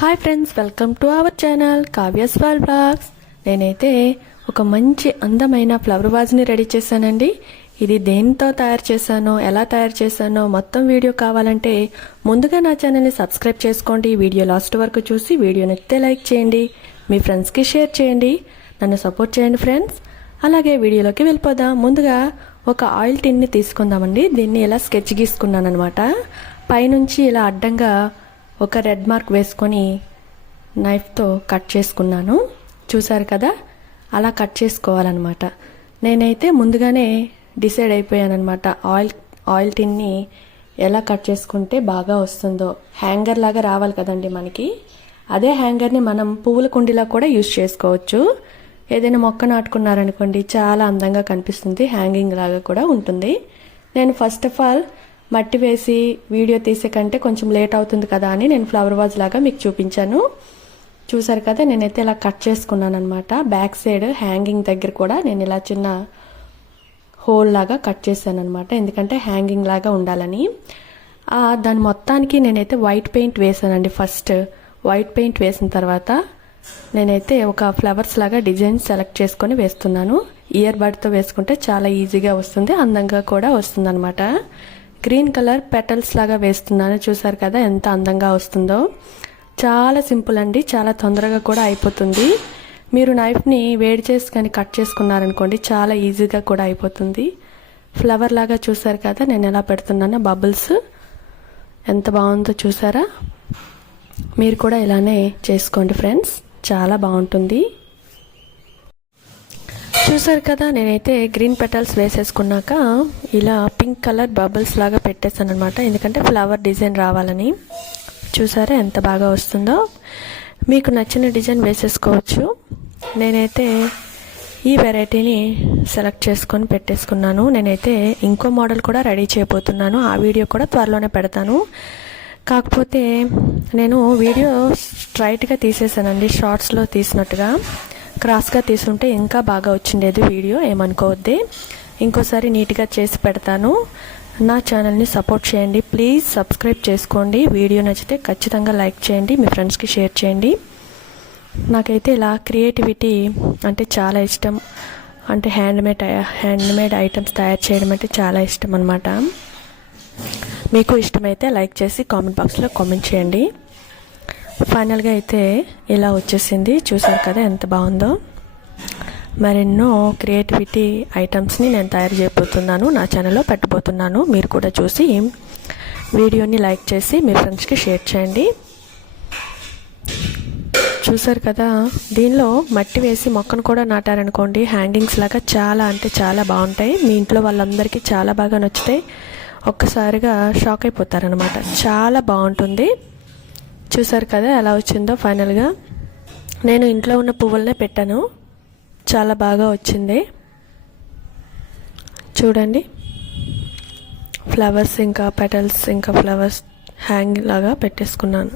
Hi friends, welcome to our channel Kavya's world blogs. నేనైతే ఒక మంచి అందమైన ఫ్లవర్ వాజ్ని రెడీ చేశానండి. ఇది దేనితో తయారు చేశానో, ఎలా తయారు చేశానో మొత్తం వీడియో కావాలంటే ముందుగా నా ఛానల్ని సబ్స్క్రైబ్ చేసుకోండి. వీడియో లాస్ట్ వరకు చూసి వీడియో నచ్చితే లైక్ చేయండి, మీ ఫ్రెండ్స్కి షేర్ చేయండి, నన్ను సపోర్ట్ చేయండి ఫ్రెండ్స్. అలాగే వీడియోలోకి వెళ్ళిపోదాం. ముందుగా ఒక ఆయిల్ టిన్ని తీసుకుందామండి. దీన్ని ఇలా స్కెచ్ గీసుకున్నాను అనమాట. పైనుంచి ఇలా అడ్డంగా ఒక రెడ్ మార్క్ వేసుకొని నైఫ్తో కట్ చేసుకున్నాను. చూసారు కదా, అలా కట్ చేసుకోవాలన్నమాట. నేనైతే ముందుగానే డిసైడ్ అయిపోయానమాట. ఆయిల్ టిన్ని ఎలా కట్ చేసుకుంటే బాగా వస్తుందో. హ్యాంగర్ లాగా రావాలి కదండి మనకి. అదే హ్యాంగర్ని మనం పువ్వుల కుండీలా కూడా యూజ్ చేసుకోవచ్చు. ఏదైనా మొక్క నాటుకున్నారనుకోండి, చాలా అందంగా కనిపిస్తుంది, హ్యాంగింగ్ లాగా కూడా ఉంటుంది. నేను ఫస్ట్ ఆఫ్ ఆల్ మట్టి వేసి వీడియో తీసే కంటే కొంచెం లేట్ అవుతుంది కదా అని నేను ఫ్లవర్ వాజ్ లాగా మీకు చూపించాను. చూసారు కదా, నేనైతే ఇలా కట్ చేసుకున్నాను అనమాట. బ్యాక్ సైడ్ హ్యాంగింగ్ దగ్గర కూడా నేను ఇలా చిన్న హోల్ లాగా కట్ చేశాను అనమాట, ఎందుకంటే హ్యాంగింగ్ లాగా ఉండాలని. దాని మొత్తానికి నేనైతే వైట్ పెయింట్ వేసానండి. ఫస్ట్ వైట్ పెయింట్ వేసిన తర్వాత నేనైతే ఒక ఫ్లవర్స్ లాగా డిజైన్ సెలెక్ట్ చేసుకొని వేస్తున్నాను. ఇయర్ బడ్తో వేసుకుంటే చాలా ఈజీగా వస్తుంది, అందంగా కూడా వస్తుంది అనమాట. గ్రీన్ కలర్ పెటల్స్ లాగా వేస్తున్నాను. చూసారు కదా ఎంత అందంగా వస్తుందో. చాలా సింపుల్ అండి, చాలా తొందరగా కూడా అయిపోతుంది. మీరు నైఫ్ని వేడి చేసి కానీ కట్ చేసుకున్నారనుకోండి, చాలా ఈజీగా కూడా అయిపోతుంది. ఫ్లవర్ లాగా చూసారు కదా నేను ఎలా పెడుతున్నానో. బబుల్స్ ఎంత బాగుందో చూసారా. మీరు కూడా ఇలానే చేసుకోండి ఫ్రెండ్స్, చాలా బాగుంటుంది. చూసారు కదా, నేనైతే గ్రీన్ పెటల్స్ వేసేసుకున్నాక ఇలా పింక్ కలర్ బబుల్స్ లాగా పెట్టేస్తాను అనమాట, ఎందుకంటే ఫ్లవర్ డిజైన్ రావాలని. చూసారా ఎంత బాగా వస్తుందో. మీకు నచ్చిన డిజైన్ వేసేసుకోవచ్చు. నేనైతే ఈ వెరైటీని సెలెక్ట్ చేసుకొని పెట్టేసుకున్నాను. నేనైతే ఇంకో మోడల్ కూడా రెడీ చేయబోతున్నాను. ఆ వీడియో కూడా త్వరలోనే పెడతాను. కాకపోతే నేను వీడియో స్ట్రైట్గా తీసేసానండి, షార్ట్స్లో తీసినట్టుగా. క్రాస్గా తీసుంటే ఇంకా బాగా వచ్చిండేది వీడియో, ఏమనుకోవద్దే. ఇంకోసారి నీట్గా చేసి పెడతాను. నా ఛానల్ని సపోర్ట్ చేయండి, ప్లీజ్ సబ్స్క్రైబ్ చేసుకోండి. వీడియో నచ్చితే ఖచ్చితంగా లైక్ చేయండి, మీ ఫ్రెండ్స్కి షేర్ చేయండి. నాకైతే ఇలా క్రియేటివిటీ అంటే చాలా ఇష్టం. అంటే హ్యాండ్మేడ్ ఐటమ్స్ తయారు చేయడం అంటే చాలా ఇష్టం అనమాట. మీకు ఇష్టమైతే లైక్ చేసి కామెంట్ బాక్స్లో కామెంట్ చేయండి. ఫైనల్గా అయితే ఇలా వచ్చేసింది. చూసారు కదా ఎంత బాగుందో. మరెన్నో క్రియేటివిటీ ఐటమ్స్ని నేను తయారు చేయబోతున్నాను, నా ఛానల్లో పెట్టబోతున్నాను. మీరు కూడా చూసి వీడియోని లైక్ చేసి మీ ఫ్రెండ్స్కి షేర్ చేయండి. చూసారు కదా, దీనిలో మట్టి వేసి మొక్కను కూడా నాటారనుకోండి, హ్యాంగింగ్స్ లాగా చాలా అంటే చాలా బాగుంటాయి. మీ ఇంట్లో వాళ్ళందరికీ చాలా బాగా నచ్చుతాయి. ఒక్కసారిగా షాక్ అయిపోతారనమాట. చాలా బాగుంటుంది. చూసారు కదా ఎలా వచ్చిందో. ఫైనల్గా నేను ఇంట్లో ఉన్న పువ్వులనే పెట్టాను, చాలా బాగా వచ్చింది. చూడండి, ఫ్లవర్స్ ఇంకా పెటల్స్ ఇంకా ఫ్లవర్స్ హ్యాంగ్ లాగా పెట్టేసుకున్నాను.